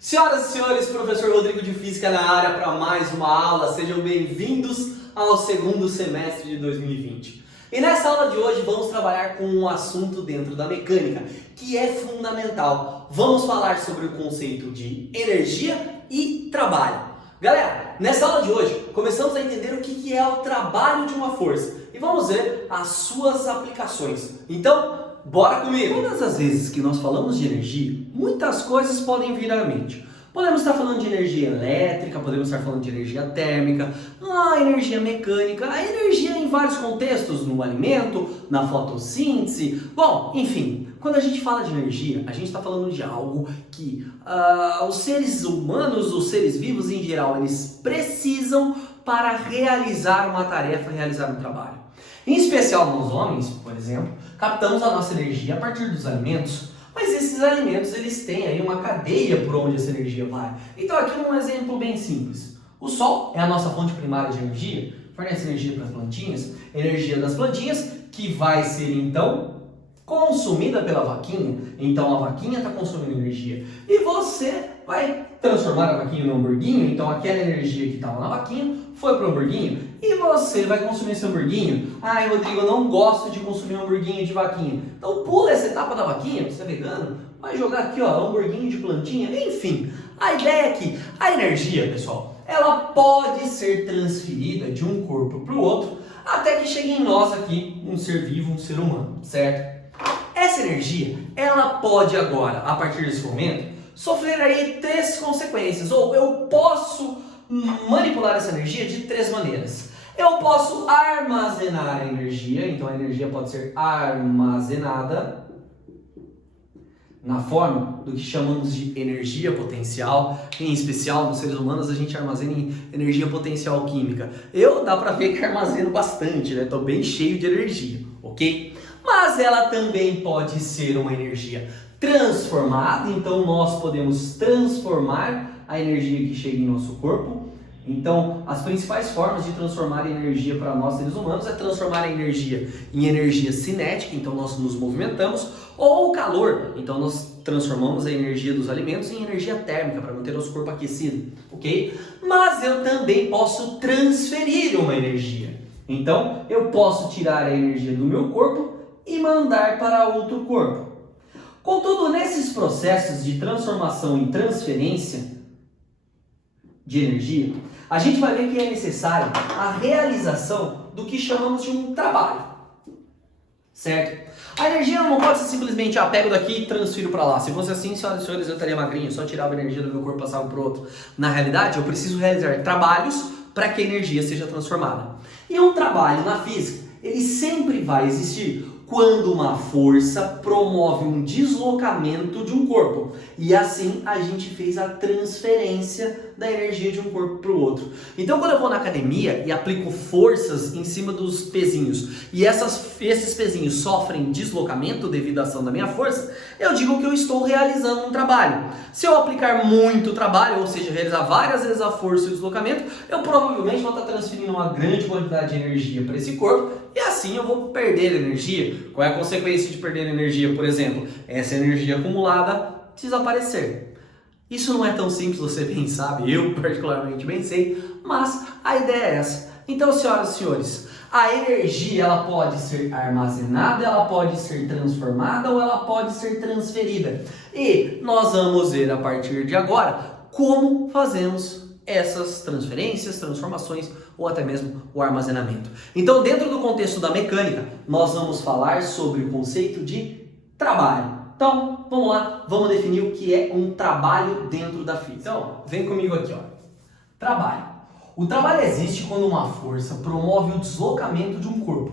Senhoras e senhores, professor Rodrigo de Física na área para mais uma aula. Sejam bem-vindos ao segundo semestre de 2020. E nessa aula de hoje vamos trabalhar com um assunto dentro da mecânica que é fundamental. Vamos falar sobre o conceito de energia e trabalho. Galera, nessa aula de hoje começamos a entender o que é o trabalho de uma força e vamos ver as suas aplicações. Então, bora comigo! Todas as vezes que nós falamos de energia, muitas coisas podem vir à mente. Podemos estar falando de energia elétrica, podemos estar falando de energia térmica, a energia mecânica, a energia em vários contextos, no alimento, na fotossíntese. Bom, enfim, quando a gente fala de energia, a gente está falando de algo que os seres humanos, os seres vivos em geral, eles precisam para realizar uma tarefa, realizar um trabalho. Em especial nós homens, por exemplo, captamos a nossa energia a partir dos alimentos, mas esses alimentos eles têm aí uma cadeia por onde essa energia vai. Então aqui um exemplo bem simples. O sol é a nossa fonte primária de energia, fornece energia para as plantinhas, energia das plantinhas que vai ser então consumida pela vaquinha. Então a vaquinha está consumindo energia e você vai transformar a vaquinha no hamburguinho, então aquela energia que estava na vaquinha foi para o hamburguinho e você vai consumir esse hamburguinho. Ai, Rodrigo, eu não gosto de consumir hamburguinho de vaquinha. Então pula essa etapa da vaquinha, você é vegano, vai jogar aqui, ó, hamburguinho de plantinha. Enfim, a ideia é que a energia, pessoal, ela pode ser transferida de um corpo para o outro até que chegue em nós aqui, um ser vivo, um ser humano, certo? Essa energia, ela pode agora, a partir desse momento, sofrer aí três consequências, ou eu posso manipular essa energia de três maneiras. Eu posso armazenar a energia, então a energia pode ser armazenada na forma do que chamamos de energia potencial. Em especial, nos seres humanos, a gente armazena em energia potencial química. Eu dá pra ver que armazeno bastante, né? Tô bem cheio de energia, ok? Mas ela também pode ser uma energia transformada, então nós podemos transformar a energia que chega em nosso corpo. Então, as principais formas de transformar a energia para nós seres humanos é transformar a energia em energia cinética, então nós nos movimentamos, ou o calor, então nós transformamos a energia dos alimentos em energia térmica para manter nosso corpo aquecido, ok? Mas eu também posso transferir uma energia. Então, eu posso tirar a energia do meu corpo e mandar para outro corpo. Contudo, nesses processos de transformação e transferência de energia, a gente vai ver que é necessário a realização do que chamamos de um trabalho, certo? A energia não pode ser simplesmente, pego daqui e transfiro para lá. Se fosse assim, senhoras e senhores, eu estaria magrinho, só tirava a energia do meu corpo e passava para o outro. Na realidade, eu preciso realizar trabalhos para que a energia seja transformada. E um trabalho na física, ele sempre vai existir quando uma força promove um deslocamento de um corpo. E assim a gente fez a transferência da energia de um corpo para o outro. Então quando eu vou na academia e aplico forças em cima dos pezinhos e esses pezinhos sofrem deslocamento devido à ação da minha força, eu digo que eu estou realizando um trabalho. Se eu aplicar muito trabalho, ou seja, realizar várias vezes a força e o deslocamento, eu provavelmente vou estar transferindo uma grande quantidade de energia para esse corpo e assim eu vou perder energia. Qual é a consequência de perder energia, por exemplo? Essa energia acumulada desaparecer. Isso não é tão simples, você bem sabe, eu particularmente bem sei, mas a ideia é essa. Então, senhoras e senhores, a energia ela pode ser armazenada, ela pode ser transformada ou ela pode ser transferida. E nós vamos ver a partir de agora como fazemos essas transferências, transformações ou até mesmo o armazenamento. Então, dentro do contexto da mecânica, nós vamos falar sobre o conceito de trabalho. Então, vamos lá, vamos definir o que é um trabalho dentro da física. Então, vem comigo aqui, ó. Trabalho. O trabalho existe quando uma força promove o deslocamento de um corpo.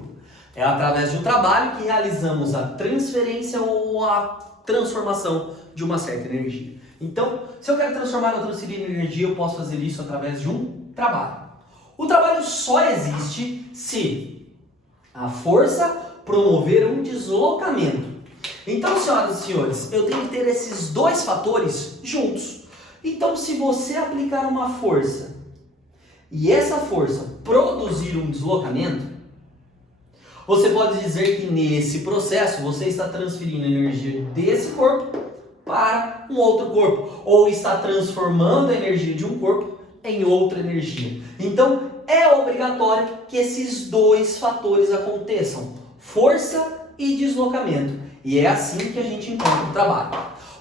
É através do trabalho que realizamos a transferência ou a transformação de uma certa energia. Então, se eu quero transformar ou transferir energia, eu posso fazer isso através de um trabalho. O trabalho só existe se a força promover um deslocamento. Então, senhoras e senhores, eu tenho que ter esses dois fatores juntos. Então, se você aplicar uma força e essa força produzir um deslocamento, você pode dizer que nesse processo você está transferindo energia desse corpo para um outro corpo, ou está transformando a energia de um corpo em outra energia. Então, é obrigatório que esses dois fatores aconteçam, força e deslocamento. E é assim que a gente encontra o trabalho.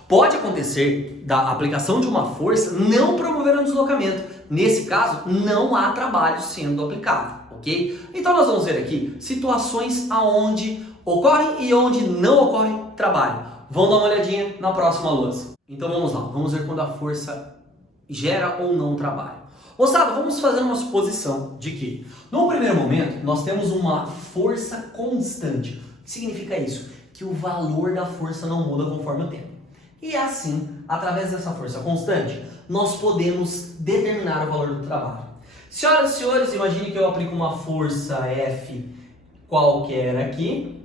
Pode acontecer da aplicação de uma força não promover um deslocamento. Nesse caso, não há trabalho sendo aplicado, ok? Então, nós vamos ver aqui situações onde ocorre e onde não ocorre trabalho. Vamos dar uma olhadinha na próxima lousa. Então, vamos lá. Vamos ver quando a força gera ou não trabalho. Moçada, vamos fazer uma suposição de que, no primeiro momento, nós temos uma força constante. O que significa isso? Que o valor da força não muda conforme o tempo. E assim, através dessa força constante, nós podemos determinar o valor do trabalho. Senhoras e senhores, imagine que eu aplico uma força F qualquer aqui.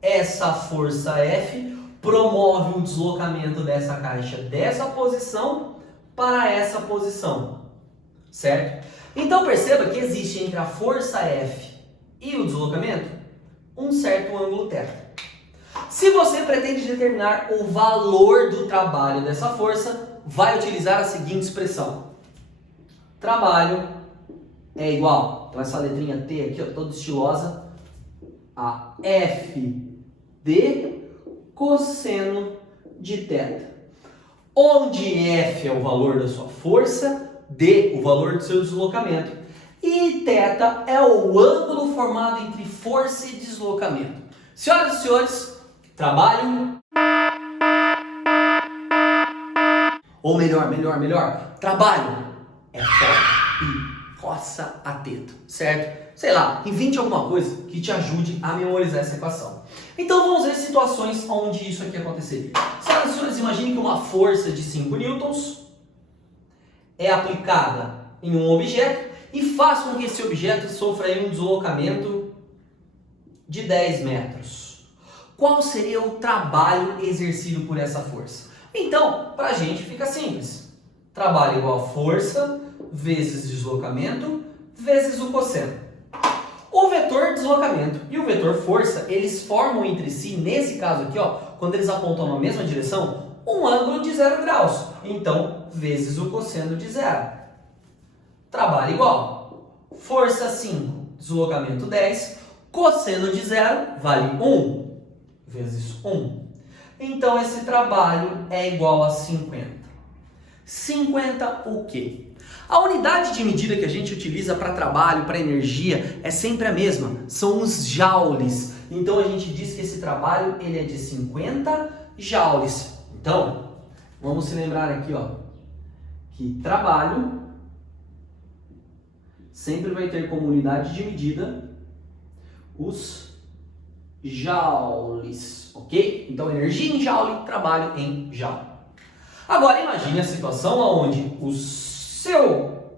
Essa força F promove o deslocamento dessa caixa dessa posição para essa posição. Certo? Então perceba que existe entre a força F e o deslocamento um certo ângulo θ. Se você pretende determinar o valor do trabalho dessa força, vai utilizar a seguinte expressão. Trabalho é igual, então essa letrinha T aqui, ó, toda estilosa, a F de cosseno de θ. Onde F é o valor da sua força, D, o valor do seu deslocamento. E θ é o ângulo formado entre força e deslocamento. Senhoras e senhores, trabalho. Ou melhor. Trabalho é foco e roça atento, certo? Sei lá, invente alguma coisa que te ajude a memorizar essa equação. Então vamos ver situações onde isso aqui aconteceria. Senhoras e senhores, imagine que uma força de 5 newtons é aplicada em um objeto e faz com que esse objeto sofra um deslocamento de 10 metros. Qual seria o trabalho exercido por essa força? Então, para a gente fica simples. Trabalho igual a força vezes deslocamento vezes o cosseno. O vetor deslocamento e o vetor força, eles formam entre si, nesse caso aqui, ó, quando eles apontam na mesma direção, um ângulo de 0 graus. Então, vezes o cosseno de 0. Trabalho igual. Força 5, deslocamento 10. Cosseno de 0 vale 1, vezes 1. Então, esse trabalho é igual a 50. 50 o quê? A unidade de medida que a gente utiliza para trabalho, para energia, é sempre a mesma. São os joules. Então, a gente diz que esse trabalho ele é de 50 joules. Então, vamos se lembrar aqui, ó, que trabalho sempre vai ter como unidade de medida os joules, ok? Então, energia em joule, trabalho em joule. Agora, imagine a situação onde o seu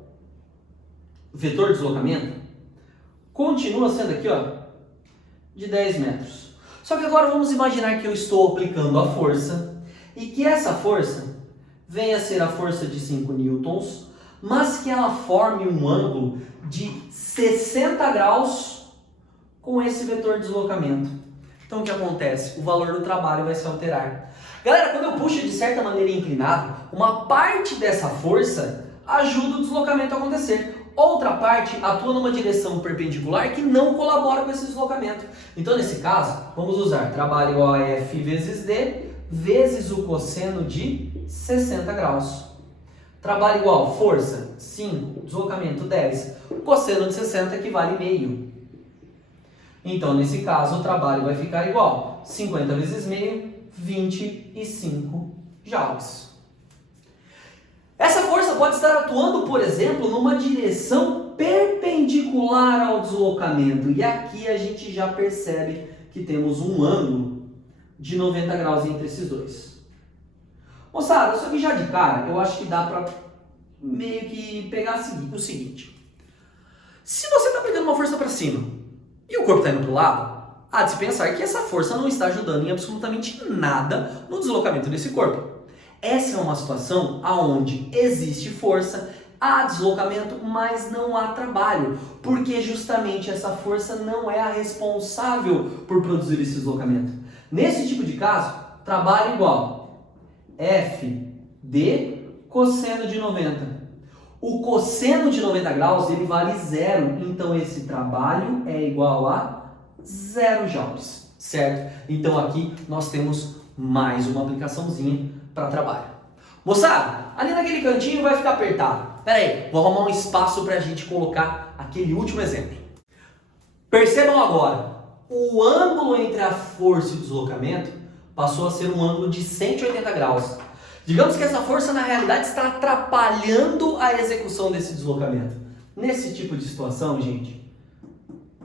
vetor de deslocamento continua sendo aqui, ó, de 10 metros. Só que agora vamos imaginar que eu estou aplicando a força e que essa força venha a ser a força de 5 newtons, mas que ela forme um ângulo de 60 graus com esse vetor de deslocamento. Então o que acontece? O valor do trabalho vai se alterar. Galera, quando eu puxo de certa maneira inclinado, uma parte dessa força ajuda o deslocamento a acontecer. Outra parte atua numa direção perpendicular que não colabora com esse deslocamento. Então, nesse caso, vamos usar trabalho igual a F vezes D vezes o cosseno de 60 graus. Trabalho igual força 5, deslocamento 10, cosseno de 60 equivale meio. Então, nesse caso, o trabalho vai ficar igual 50 vezes meio, 25 joules. Essa força pode estar atuando, por exemplo, numa direção perpendicular ao deslocamento. E aqui a gente já percebe que temos um ângulo de 90 graus entre esses dois. Moçada, só que já de cara, eu acho que dá para meio que pegar o seguinte. Se você está pegando uma força para cima e o corpo está indo para o lado, há de se pensar que essa força não está ajudando em absolutamente nada no deslocamento desse corpo. Essa é uma situação onde existe força, há deslocamento, mas não há trabalho, porque justamente essa força não é a responsável por produzir esse deslocamento. Nesse tipo de caso, trabalho igual f de cosseno de 90. O cosseno de 90 graus ele vale 0, então esse trabalho é igual a 0 joules, certo? Então aqui nós temos mais uma aplicaçãozinha para trabalho. Moçada, ali naquele cantinho vai ficar apertado. Pera aí, vou arrumar um espaço para a gente colocar aquele último exemplo. Percebam agora, o ângulo entre a força e o deslocamento passou a ser um ângulo de 180 graus. Digamos que essa força na realidade está atrapalhando a execução desse deslocamento. Nesse tipo de situação, gente,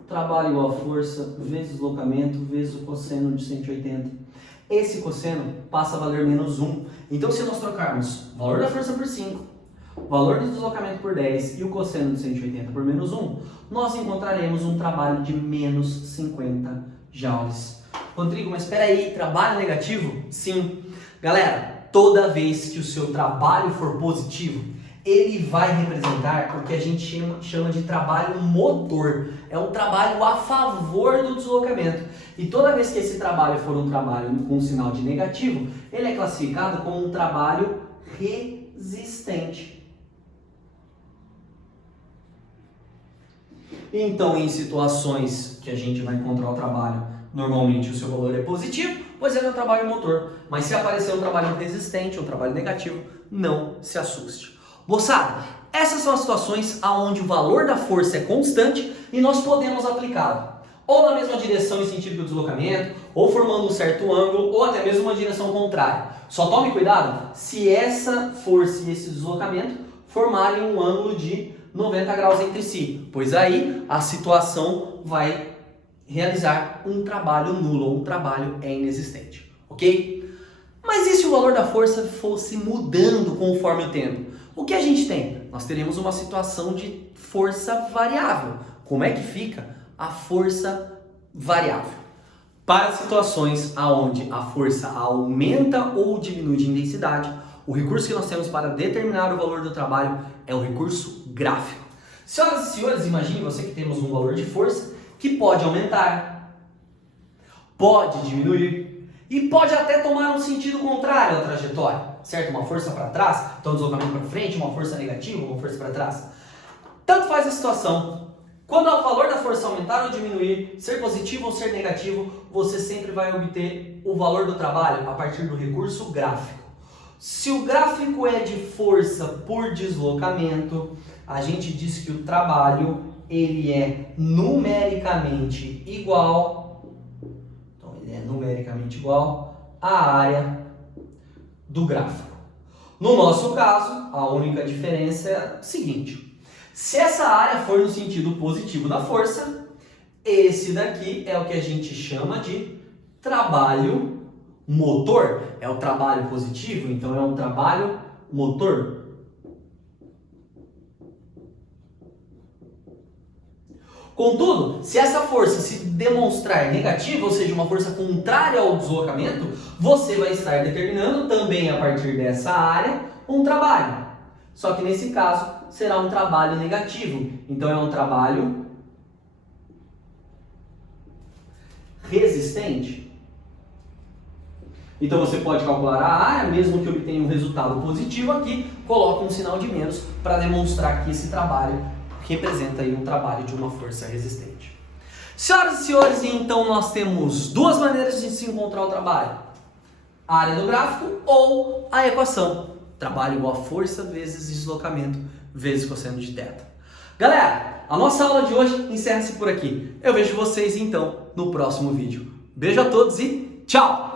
trabalho igual a força vezes deslocamento vezes o cosseno de 180. Esse cosseno passa a valer menos 1. Então, se nós trocarmos o valor da força por 5, o valor do deslocamento por 10 e o cosseno de 180 por menos 1, nós encontraremos um trabalho de menos 50 joules. Rodrigo, mas espera aí, trabalho negativo? Sim. Galera, toda vez que o seu trabalho for positivo, ele vai representar o que a gente chama de trabalho motor. É um trabalho a favor do deslocamento. E toda vez que esse trabalho for um trabalho com um sinal de negativo, ele é classificado como um trabalho resistente. Então, em situações que a gente vai encontrar o trabalho, normalmente o seu valor é positivo, pois ele é um trabalho motor. Mas se aparecer um trabalho resistente, um trabalho negativo, não se assuste. Moçada, essas são as situações onde o valor da força é constante e nós podemos aplicá-lo ou na mesma direção em sentido do deslocamento, ou formando um certo ângulo, ou até mesmo uma direção contrária. Só tome cuidado se essa força e esse deslocamento formarem um ângulo de 90 graus entre si, pois aí a situação vai realizar um trabalho nulo, ou um trabalho inexistente, ok? Mas e se o valor da força fosse mudando conforme o tempo? O que a gente tem? Nós teremos uma situação de força variável. Como é que fica a força variável? Para situações onde a força aumenta ou diminui de intensidade, o recurso que nós temos para determinar o valor do trabalho é o recurso gráfico. Senhoras e senhores, imagine você que temos um valor de força que pode aumentar, pode diminuir e pode até tomar um sentido contrário à trajetória, certo? Uma força para trás, então deslocamento para frente, uma força negativa, uma força para trás. Tanto faz a situação. Quando o valor da força aumentar ou diminuir, ser positivo ou ser negativo, você sempre vai obter o valor do trabalho a partir do recurso gráfico. Se o gráfico é de força por deslocamento, a gente diz que o trabalho ele é numericamente igual, então ele é numericamente igual à área do gráfico. No nosso caso, a única diferença é a seguinte: se essa área for no sentido positivo da força, esse daqui é o que a gente chama de trabalho motor. É o trabalho positivo, então é um trabalho motor. Contudo, se essa força se demonstrar negativa, ou seja, uma força contrária ao deslocamento, você vai estar determinando também a partir dessa área um trabalho. Só que nesse caso será um trabalho negativo, então é um trabalho resistente. Então você pode calcular a área, mesmo que obtenha um resultado positivo aqui, coloca um sinal de menos para demonstrar que esse trabalho representa aí um trabalho de uma força resistente. Senhoras e senhores, então nós temos duas maneiras de se encontrar o trabalho: a área do gráfico ou a equação. Trabalho igual a força vezes deslocamento vezes cosseno de θ. Galera, a nossa aula de hoje encerra-se por aqui. Eu vejo vocês então no próximo vídeo. Beijo a todos e tchau!